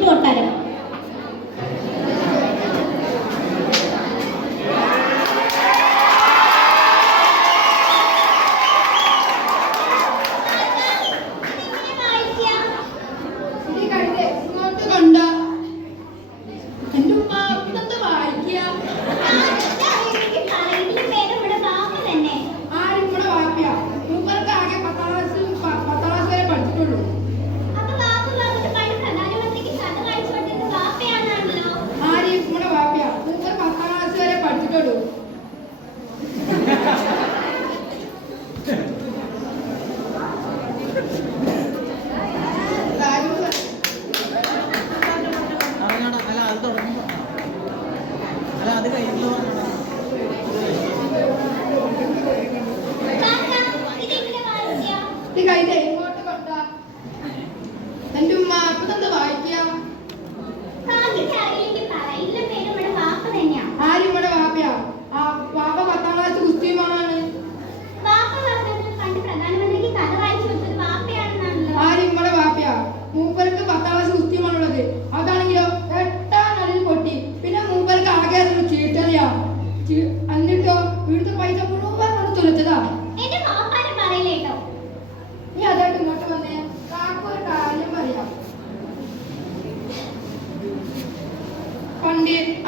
ചീട്ട് കൊട്ടാരം.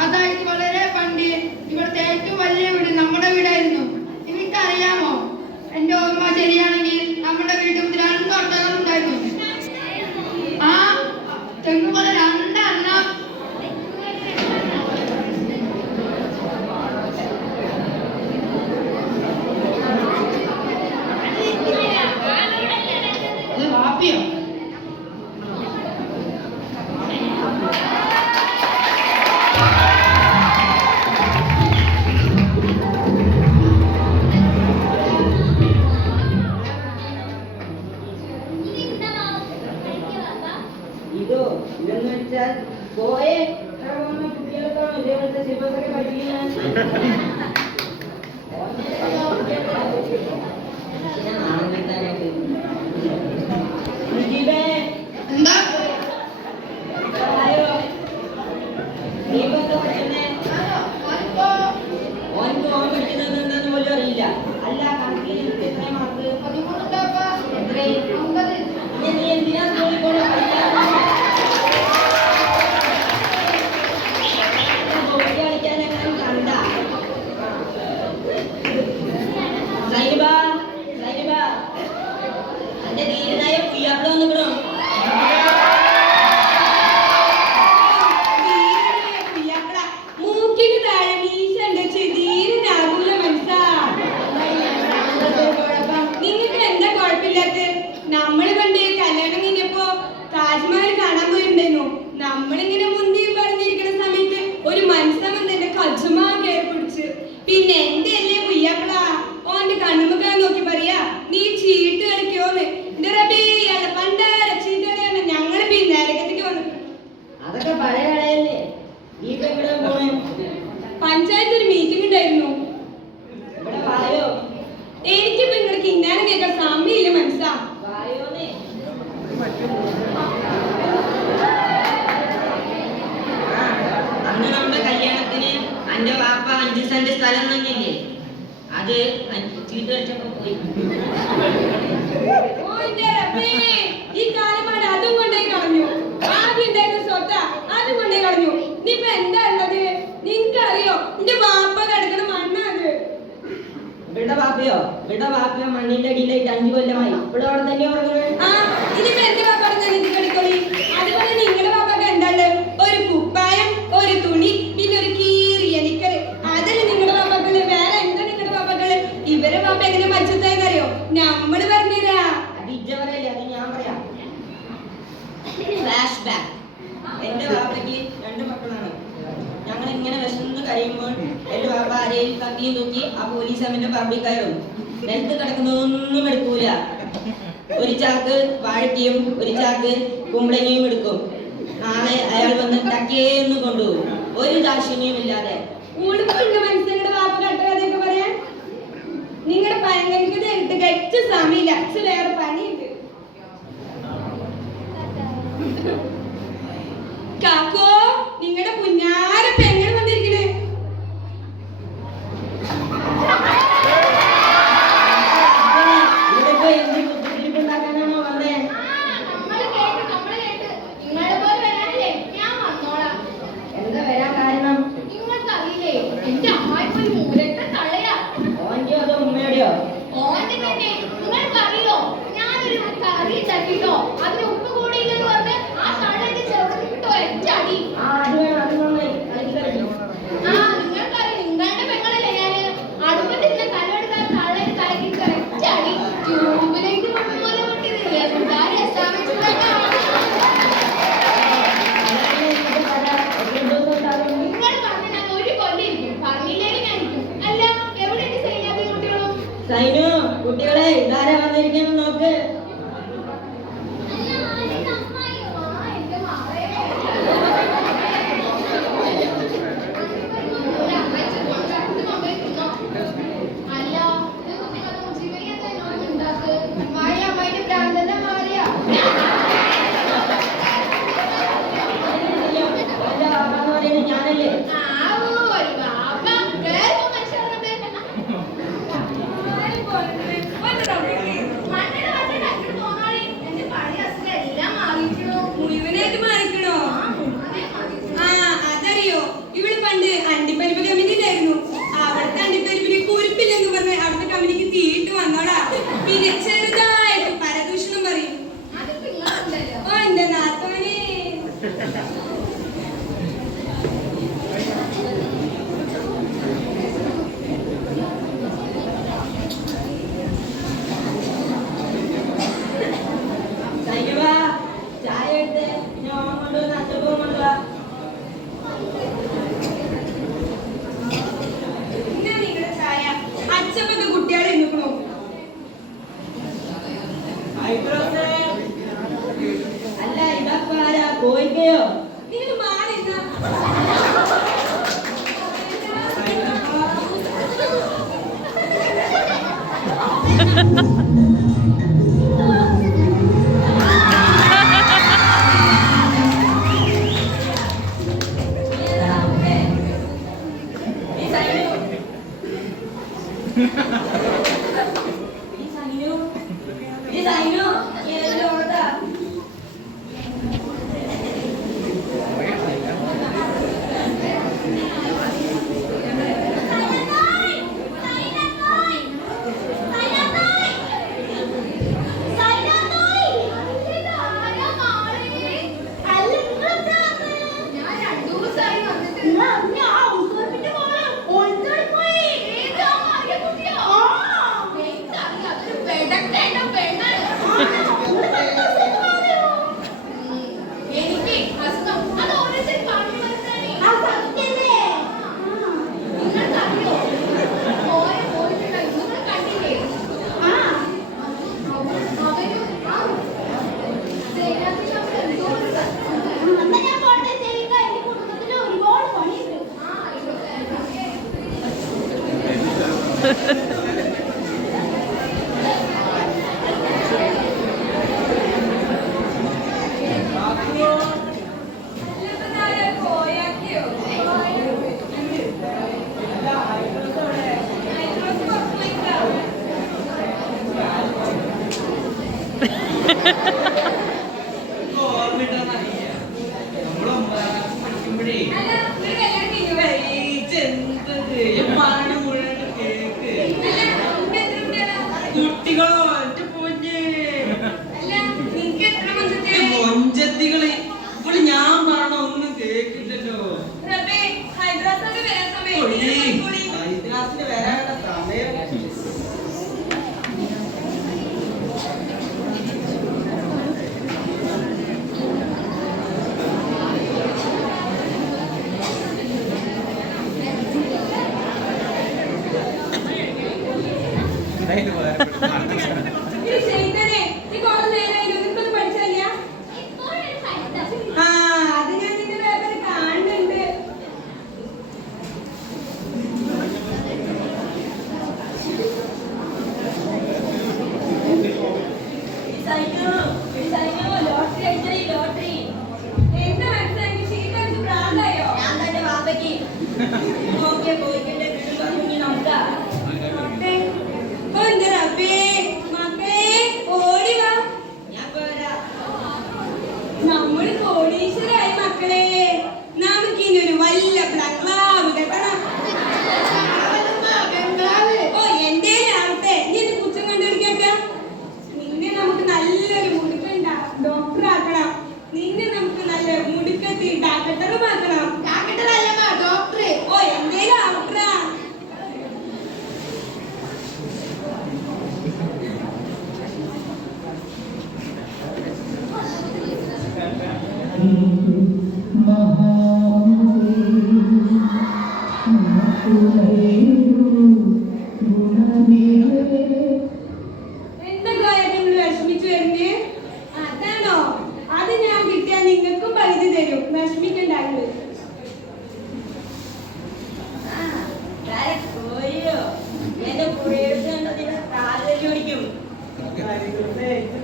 അതായത് വളരെ പണ്ട് ഇവിടുത്തെ ഏറ്റവും വലിയ വീട് നമ്മുടെ വീടായിരുന്നു. എനിക്കറിയാമോ, എന്റെ ഓർമ്മ ശരിയാണെങ്കിൽ നമ്മുടെ വീട്ടിൽ 2 ഒട്ടകം ഉണ്ടായിരുന്നു. ആ തെങ്ങുപോലെ 2 എണ്ണം. അത് വാപ്പിയോ? പോയെ കുട്ടികൾക്കാണോ ഇതേപോലത്തെ സിലബസ് ഒക്കെ പഠിപ്പിക്കുന്നത്? എന്താ ഓൻ പഠിക്കുന്നത് എന്താന്ന് പോലും അറിയില്ല. അല്ല, കണക്കിൽ എത്ര മാർക്ക്? 13. നീ എന്തിനാ സ്കൂളിൽ പോണ? നമ്മള് പണ്ട് കല്യാണം കഴിഞ്ഞപ്പോ താജ്മഹൽ കാണാൻ പോയിട്ടുണ്ടായിരുന്നു. നമ്മളിങ്ങനെ മുന്തി പറഞ്ഞിരിക്കുന്ന സമയത്ത് ഒരു മനസ്സം വന്ന് എന്റെ കജുമാ കയറി പിടിച്ച്. പിന്നെ എന്റെ അല്ലേ പുയ്യാപ്പിള ഓന്റെ കണ്ണുമുക്കാൻ നോക്കി പറയാ, നീ ചീട്ട് കളിക്കോന്ന്. എന്റെ റബീ പണ്ടാര ചീട്ട് കളിയാണ്. ഞങ്ങള് പിന്നെ നരകത്തേക്ക് വന്നു. അതൊക്കെ പഴയ കളയല്ലേ. പഞ്ചായത്ത് ഒരു മീറ്റിംഗ് ഉണ്ടായിരുന്നു. വായോ, എനിക്കിപ്പോ നിങ്ങളുടെ കിന്നാനം കേൾക്കാൻ സമയമില്ല മനസ്സാ. അന്ന് നമ്മുടെ കല്യാണത്തിന് എന്റെ വാപ്പ 5 സെന്റ് സ്ഥലം തന്നില്ലേ, അത് ചീട്ട് കളിച്ചപ്പോ പോയി. ഈ കാലമാണ് അതും കൊണ്ടേ കളഞ്ഞു. ആദ്യം ഉണ്ടായിരുന്ന സ്വത്ത അതും കൊണ്ടേ കളഞ്ഞു. ഇനിയിപ്പോ എന്താ ഉള്ളത്? നിങ്ങൾക്കറിയോ എന്റെ വാപ്പ കിടക്കുന്ന മണ്ണത്. ഇവിടെ വാപ്പയോ മണ്ണിന്റെ അടിയിലായിട്ട് 5 കൊല്ലമായി. ഇവിടെ അവിടെ തന്നെ ഉറങ്ങുന്നത്. ഇനിയിപ്പോ എന്റെ വാപ്പാടെ ഞാൻ ഇത് കളിക്കളി. അതുപോലെ നിങ്ങളുടെ വാപ്പൊക്കെ എന്താണ്ട് ഒരു കുപ്പായം, ഒരു തുണി, പിന്നെ ഒരു കീറിയ നിക്കറ്. അതല്ലേ നിങ്ങളുടെ വാപ്പക്കള്. വേറെ എന്താ നിങ്ങളുടെ വാപ്പക്കള്? ഇവരെ വാപ്പ എങ്ങനെ മരിച്ചതായെന്നറിയോ? നമ്മള് പറഞ്ഞുതരാ. അത് ഇജ്ജ പറയല്ലേ, അത് ഞാൻ പറയാം. Flash back. എന്റെ വാപ്പയ്ക്ക് 2 മക്കളാണ്. ഞങ്ങൾ ഇങ്ങനെ വിശന്ന് കഴിയുമ്പോൾ എന്റെ വാപ്പ ആരെയും കത്തിയും തൂക്കി ആ പോലീസ് അമ്മന്റെ പറമ്പിൽ കയറും. നിലത്ത് കിടക്കുന്നതൊന്നും എടുക്കൂല. ഒരു ചാക്ക് വാഴയ്ക്കയും ഒരു ചാക്ക് കുമ്പളങ്ങയും എടുക്കും. നാളെ അയാൾ വന്ന് ടക്കേന്ന് കൊണ്ടുപോകും, ഒരു ദാക്ഷിണ്യവും ഇല്ലാതെ. ഉളുപ്പുണ്ട് മനസ്സിന്റെ വാപ്പ കട്ടകഥയൊക്കെ പറയാൻ. നിങ്ങളുടെ പഴങ്കനിക്കത് എടുത്ത് കഴിച്ച സമയമില്ല. വേറെ പണിയുണ്ട്. കറി ഉണ്ടാക്കിട്ടോ അതിന് ഉപ്പ് കൂടിയില്ലെന്ന് പറഞ്ഞ് ആ തള്ളേന്റെ ചെറുതിട്ടോ ഒറ്റടി. നിങ്ങൾക്കറിയാം നിങ്ങളുടെ പെങ്ങളല്ലേ ഞാന് അടുപ്പത്തിരുന്ന കല്ലെടുക്കാൻ തള്ളേന്റെ തലക്കിട്ട് ഒറ്റടി. ട്യൂബിലേക്ക് പോലെ പൊട്ടിയത് എന്താ രസാ വെച്ചിട്ടൊക്കെ. നിങ്ങൾ പറഞ്ഞ ഞാൻ ഒരു കൊല്ലിരിക്കും, പറഞ്ഞില്ലെങ്കിൽ ഞാൻ ഇരിക്കും. അല്ല എവിടെ സൈന്യാതി കുട്ടികളും? സൈനു കുട്ടികളെ ഇതാരാ വന്നിരിക്കുന്നു നോക്ക്. ഞാനല്ലേ മുഴുവനായിട്ട് മാറിക്കണോ? ആ അതറിയോ, ഇവള് പണ്ട് അണ്ടിപ്പരിപ്പ് കമ്പനിയിലായിരുന്നു. അവിടുത്തെ അണ്ടിപ്പരിപ്പിന് കുരുപ്പില്ലെന്ന് പറഞ്ഞ് അവിടുത്തെ കമ്പനിക്ക് തീയിട്ട് വന്നോടാ. പിന്നെ ചെറുതായിട്ട് പരദൂഷണം പറയും. ഓ എന്റെ നാത്തോനെ. ചായ എടുത്ത് ഞാൻ കൊണ്ടുവന്ന് അച്ഛപ്പം കൊണ്ടുവാ. പിന്നെ നിങ്ങളുടെ ചായ അച്ഛപ്പത്തെ കുട്ടികളെ എണ്ണിക്കണോ? അല്ല ഇതപ്പോ ആരാ കോയിക്കയോ? നിങ്ങൾ മാറി നിന്നാ. നല്ലൊരു എന്താ കാര്യം നിങ്ങൾ വിഷമിച്ചു വരുന്നേ? അതാണോ? അത് ഞാൻ കിട്ടിയാ നിങ്ങൾക്കും പകുതി തരും, വിഷമിക്കണ്ടായിരുന്നു. എന്റെ പുറത്ത് കണ്ടതിന് കാലി ഓടിക്കും.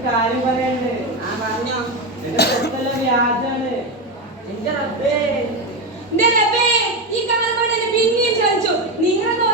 കാര്യം പറയാനുണ്ട്. ആ പറഞ്ഞോ. എന്റെ സ്വത്തല്ല വ്യാജാണ്. എന്റെ റബ്ബേ എന്റെ റബ്ബേ, ഈ കള്ളന്മാർ എന്നെ പിന്നെയും ചോദിച്ചു. നിങ്ങളൊന്ന്